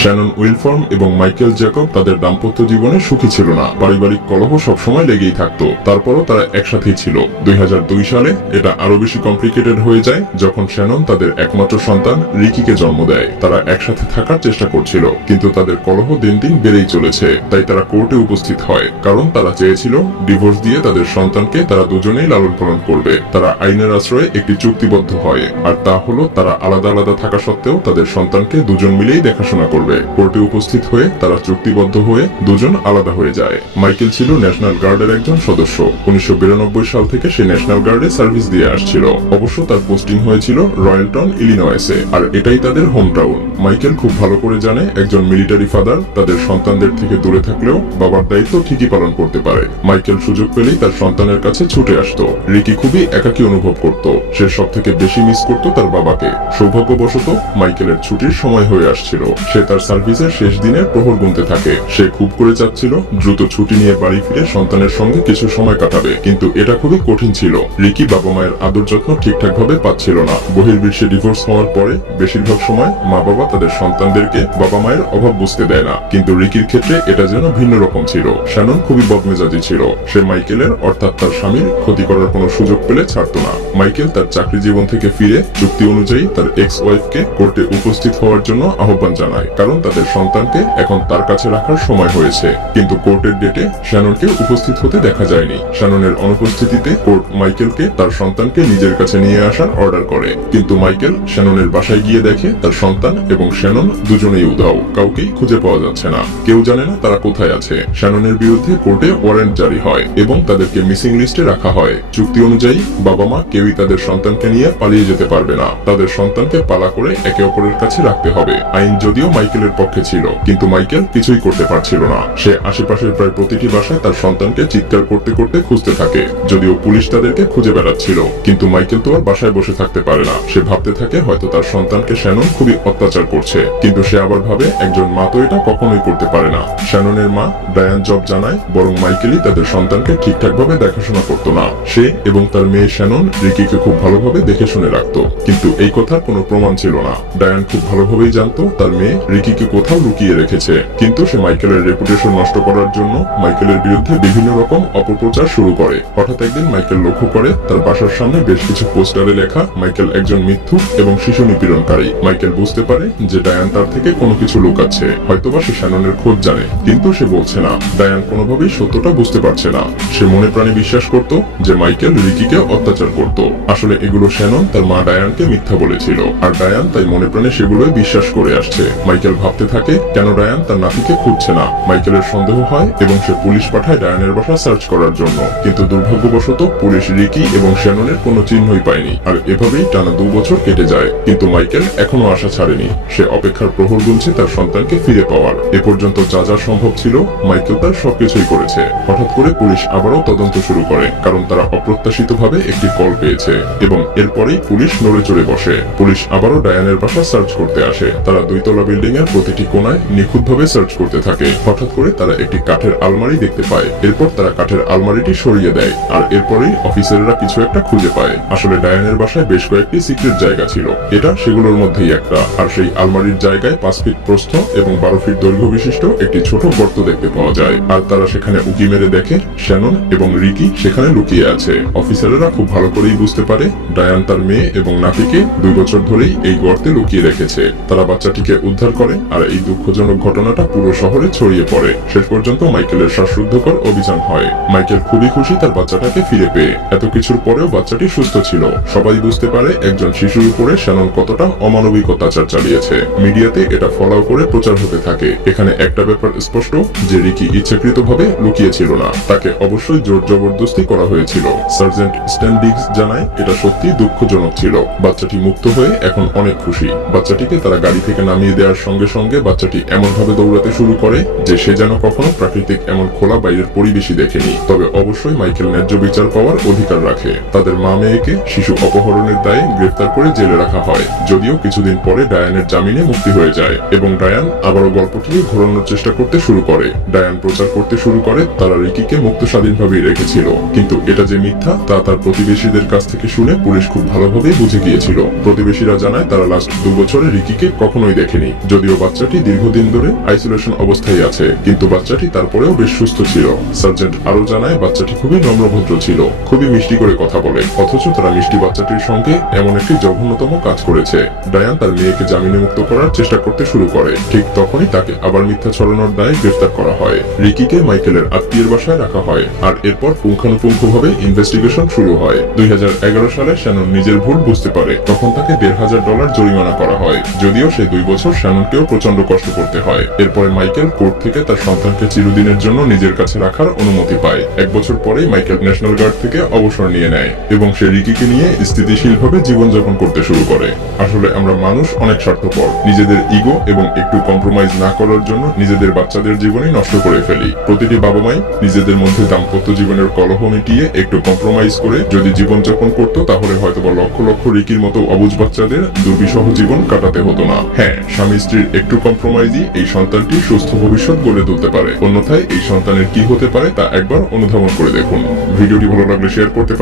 Shannon উইলফর্ম এবং Michael Jacob তাদের দাম্পত্য জীবনে সুখী ছিল না। পারিবারিক কলহ সবসময় লেগেই থাকতো। তারপরও তারা একসাথেই ছিল। 2002 সালে এটা আরো বেশি কমপ্লিকেটেড হয়ে যায় যখন শ্যানন তাদের একমাত্র সন্তান রিকিকে জন্ম দেয়। তারা একসাথে থাকার চেষ্টা করছিল, কিন্তু তাদের কলহ দিন দিন বেড়েই চলেছে। তাই তারা কোর্টে উপস্থিত হয়, কারণ তারা চেয়েছিল ডিভোর্স দিয়ে তাদের সন্তানকে তারা দুজনেই লালন পালন করবে। তারা আইনের আশ্রয়ে একটি চুক্তিবদ্ধ হয়, আর তা হলো তারা আলাদা আলাদা থাকা সত্ত্বেও তাদের সন্তানকে দুজন মিলেই দেখাশোনা করবে। কোর্টে উপস্থিত হয়ে তারা চুক্তিবদ্ধ হয়ে দুজন আলাদা হয়ে যায়। মাইকেল ছিল ন্যাশনাল গার্ডের একজন সদস্য। 1992 সাল থেকে সে ন্যাশনাল গার্ডে সার্ভিস দিয়ে আসছিল। অবশ্য তার পোস্টিং হয়েছিল রয়্যালটন, ইলিনয়েসে, আর এটাই তাদের হোম টাউন। মাইকেল খুব ভালো করে জানে একজন মিলিটারি ফাদার তাদের সন্তানদের থেকে দূরে থাকলেও বাবার দায়িত্ব ঠিকই পালন করতে পারে। মাইকেল সুযোগ পেলেই তার সন্তানের কাছে ছুটে আসতো। রিকি খুবই একাকী অনুভব করত। সে সব থেকে বেশি মিস করত তার বাবাকে। সৌভাগ্যবশত মাইকেলের ছুটির সময় হয়ে আসছিল। সে তার সার্ভিসের শেষ দিনের প্রহর গুনতে থাকে। সে খুব করে চাচ্ছিল দ্রুত ছুটি নিয়ে বাড়ি ফিরে সন্তানের সঙ্গে কিছু সময় কাটাবে, কিন্তু এটা খুবই কঠিন ছিল। রিকি বাবা মায়ের আদর যত্ন ঠিকঠাক ভাবে পাচ্ছিল না। বহির্বিশ্বে ডিভোর্স হওয়ার পরে বেশিরভাগ সময় মা বাবা তাদের সন্তানদেরকে বাবা মায়ের অভাব বুঝতে দেয় না, কিন্তু রিকির ক্ষেত্রে এটা যেন ভিন্ন রকম ছিল। শ্যানন খুবই বদমেজাজি ছিল। সে মাইকেলের অর্থাৎ তার স্বামীর ক্ষতি করার কোনো সুযোগ পেলে ছাড়তো না। মাইকেল তার চাকরি জীবন থেকে ফিরে চুক্তি অনুযায়ী তার এক্স ওয়াইফকে কোর্টে উপস্থিত হওয়ার জন্য আহ্বান জানায়, কারণ তাদের সন্তানকে এখন তার কাছে রাখার সময় হয়েছে। কিন্তু কোর্টের ডেটে শ্যাননকে উপস্থিত হতে দেখা যায়নি। শ্যাননের অনুপস্থিতিতে কোর্ট মাইকেলকে তার সন্তানকে নিজের কাছে নিয়ে আসার অর্ডার করে, কিন্তু মাইকেল শ্যাননের বাসায় গিয়ে দেখে তার সন্তান এবং শ্যানন দুজনেই উধাও। কাউকেই খুঁজে পাওয়া যাচ্ছে না। কেউ জানে না তারা কোথায় আছে। শ্যাননের বিরুদ্ধে কোর্টে ওয়ারেন্ট জারি হয় এবং তাদেরকে মিসিং লিস্টে রাখা হয়। চুক্তি অনুযায়ী বাবা মা কেউই তাদের সন্তানকে নিয়ে পালিয়ে যেতে পারবে না। তাদের সন্তানকে পালা করে একে অপরের কাছে রাখতে হবে। আইন যদিও মাইকেলের পক্ষে ছিল, কিন্তু মাইকেল কিছুই করতে পারছিল না। সে আশেপাশের প্রায় প্রতিটি বাসায় তার সন্তানকে চিৎকার করতে করতে খুঁজতে থাকে। যদিও পুলিশ তাদেরকে খুঁজে বেড়াচ্ছিল, কিন্তু মাইকেল তো আর বাসায় বসে থাকতে পারে না। সে ভাবতে থাকে হয়তো তার সন্তানকে শ্যানন খুবই অত্যাচার করছে, কিন্তু সে আবার ভাবে একজন মা তো এটা কখনোই করতে পারে না। শ্যাননের মা ডায়ান জব জানায় বরং মাইকেলই তাদের সন্তানকে ঠিকঠাক ভাবে দেখাশোনা করতো না। সে এবং তার মেয়ে শ্যানন রিকিকে খুব ভালোভাবে দেখে শুনে রাখতো, কিন্তু এই কথার কোনো প্রমাণ ছিল না। ডায়ান খুব ভালোভাবেই জানতো তার মেয়ে রিকিকে কোথাও লুকিয়ে রেখেছে, কিন্তু সে মাইকেলের রেপুটেশন নষ্ট করার জন্য মাইকেলের বিরুদ্ধে বিভিন্ন রকম অপপ্রচার শুরু করে। হঠাৎ একদিন মাইকেল লক্ষ্য করে তার বাসার সামনে বেশ কিছু পোস্টারে লেখা মাইকেল একজন মিথ্যুক এবং শিশু নিপীড়নকারী। মাইকেল বুঝতে পারে যে ডায়ান তার থেকে কোনো কিছু লুকাচ্ছে। হয়তোবা সে শ্যাননের খোঁজ জানে, কিন্তু সে বলছে না। ডায়ান কোনোভাবেই সত্যটা বুঝতে পারছে না। সে মনে প্রাণে বিশ্বাস করত যে মাইকেল রিকিকে অত্যাচার করত। আসলে এগুলো শ্যানন তার মা ডায়ানকে মিথ্যা বলেছিল, আর ডায়ান তাই মনে প্রাণে সেগুলোই বিশ্বাস করে আসছে। মাইকেল ভাবতে থাকে কেন ডায়ান তার নাতিকে খুঁজছে না। মাইকেলের সন্দেহ হয় এবং সে পুলিশ পাঠায় ডায়ানের বাসা সার্চ করার জন্য, কিন্তু দুর্ভাগ্যবশত পুলিশ রিকি এবং শ্যাননের কোনো চিহ্নই পায়নি। আর এভাবেই টানা 2 বছর কেটে যায়, কিন্তু মাইকেল এখনো আশা ছাড়েনি। সে অপেক্ষার প্রহর গুনছে তার সন্তানকে ফিরে পাওয়ার। এ পর্যন্ত যা যা সম্ভব ছিল মাইকেল তার সবকিছুই করেছে। হঠাৎ করে পুলিশ আবারও তদন্ত শুরু করে, কারণ তারা অপ্রত্যাশিতভাবে একটি কল পেয়েছে, এবং এরপরেই পুলিশ নড়ে চড়ে বসে। পুলিশ আবারও ডায়ানের বাসা সার্চ করতে আসে। তারা 2 তলা বিল্ডিং এর প্রতিটি কোণায় নিখুঁতভাবে সার্চ করতে থাকে। হঠাৎ করে তারা একটি কাঠের আলমারি দেখতে পায়। এরপর তারা কাঠের আলমারিটি সরিয়ে দেয়, আর এরপরেই অফিসাররা কিছু একটা খুঁজে পায়। আসলে ডায়ানের বাসায় বেশ কয়েকটি সিক্রেট জায়গা ছিল। এটা সেগুলোর মধ্যেই একটা। আর সেই আলমারির জায়গায় 5 ফিট প্রস্থ এবং 12 ফিট দৈর্ঘ্য বিশিষ্ট একটি ছোট গর্ত দেখতে পাওয়া যায়। আর তারা সেখানে উঁকি মেরে দেখে শ্যানন এবং রিকি সেখানে লুকিয়ে আছে। অফিসাররা খুব ভালো করেই বুঝতে পারে ডায়ান তার মেয়ে এবং নাতিকে 2 বছর ধরেই এই গর্তে লুকিয়ে রেখেছে। তারা বাচ্চাটিকে উদ্ধার করে, আর এই দুঃখজনক ঘটনাটা পুরো শহরে ছড়িয়ে পড়ে। শেষ পর্যন্ত মাইকেলের শ্বাসরুদ্ধকর অভিযান হয়। মাইকেল খুবই খুশি তার বাচ্চাটাকে ফিরে পেয়ে। এত কিছুর পরেও বাচ্চাটি সুস্থ ছিল। সবাই বুঝতে পারে একজন শিশুর উপরে শ্যানন কতটা অমানবিক অত্যাচার চালিয়েছে। মিডিয়াতে এটা ফলাও করে প্রচার হতে থাকে। এখানে একটা ব্যাপার স্পষ্ট যে রিকি ইচ্ছাকৃতভাবে লুকিয়েছিল না, তাকে অবশ্যই জোর জবরদস্তি করা হয়েছিল। সার্জেন্ট স্ট্যান ডিগস জানায় এটা সত্যি দুঃখজনক ছিল। বাচ্চাটি মুক্ত হয়ে এখন অনেক খুশি। বাচ্চাটিকে তারা গাড়ি থেকে নামিয়ে দেওয়ার সঙ্গে সঙ্গে বাচ্চাটি এমন ভাবে দৌড়াতে শুরু করে যে সে যেন কখনো প্রাকৃতিক এমন খোলা বাইরের পরিবেশই দেখেনি। তবে অবশ্যই মাইকেল ন্যায্য বিচার পাওয়ার অধিকার রাখে। তাদের মা মেয়েকে শিশু অপহরণের দায়ে গ্রেফতার করে জেলে রাখা হয়। যদিও কিছুদিন পরে ডায়ানের জামিনে মুক্তি হয়ে যায় এবং ডায়ান আবারও গল্পটিকে ঘোরানোর চেষ্টা করতে শুরু করে। ডায়ান প্রচার করতে শুরু করে তারা রিকিকে মুক্ত স্বাধীনভাবেই রেখেছিল, কিন্তু এটা যে মিথ্যা তা তার প্রতিবেশীদের কাছ থেকে শুনে পুলিশ খুব ভালোভাবেই বুঝে গিয়েছিল। প্রতিবেশীরা জানায় তারা লাস্ট 2 বছরে রিকিকে কখনোই দেখেনি। যদিও যদিও বাচ্চাটি দীর্ঘদিন ধরে আইসোলেশন অবস্থায় আছে, কিন্তু বাচ্চাটি তারপরেও বেশ সুস্থ ছিল। সার্জেন্ট আরো জানায় বাচ্চাটি খুবই নম্রভদ্র ছিল, খুবই মিষ্টি করে কথা বলে, অথচ তারা মিষ্টি বাচ্চাটির সঙ্গে এমন একটি জঘন্যতম কাজ করেছে। ডায়ান তার মেয়েকে জামিনে মুক্ত করার চেষ্টা করতে শুরু করে, ঠিক তখনই তাকে আবার মিথ্যা ছড়ানোর দায়ে গ্রেফতার করা হয়। রিকিকে মাইকেলের আত্মীয়ের বাসায় রাখা হয়, আর এরপর পুঙ্খানুপুঙ্খভাবে ইনভেস্টিগেশন শুরু হয়। 2011 সালে শ্যানন নিজের ভুল বুঝতে পারে, তখন তাকে $1,500 জরিমানা করা হয়। যদিও সে 2 বছর শ্যাননকেও প্রচন্ড কষ্ট করতে হয়। এরপরে মাইকেল কোর্ট থেকে তার সন্তানকে চিরদিনের জন্য নিজের কাছে রাখার অনুমতি পায়। 1 বছর পরেই মাইকেল ন্যাশনাল গার্ড থেকে অবসর নিয়ে নেয় এবং সে রিকিকে নিয়ে স্থিতিশীলভাবে জীবনযাপন করতে শুরু করে। আসলে আমরা মানুষ অনেক স্বার্থপর, নিজেদের ইগো এবং একটু কম্প্রোমাইজ না করার জন্য নিজেদের বাচ্চাদের জীবনই নষ্ট করে ফেলি। প্রতিটি বাবা মাই নিজেদের মধ্যে দাম্পত্য জীবনের কলহ মিটিয়ে একটু কম্প্রোমাইজ করে যদি জীবনযাপন করতো, তাহলে হয়তোবা লক্ষ লক্ষ রিকির মতো অবুঝ বাচ্চাদের দুর্বিষহ জীবন কাটাতে হতো না। হ্যাঁ, স্বামী স্ত্রীর একটু কম্প্রোমাইজই এই সন্তানটি সুস্থ ভবিষ্যৎ গড়ে তুলতে পারে। অন্যথায় এই সন্তানের কি হতে পারে তা একবার অনুধাবন করে দেখুন। ভিডিওটি ভালো লাগলে শেয়ার করতে পারেন।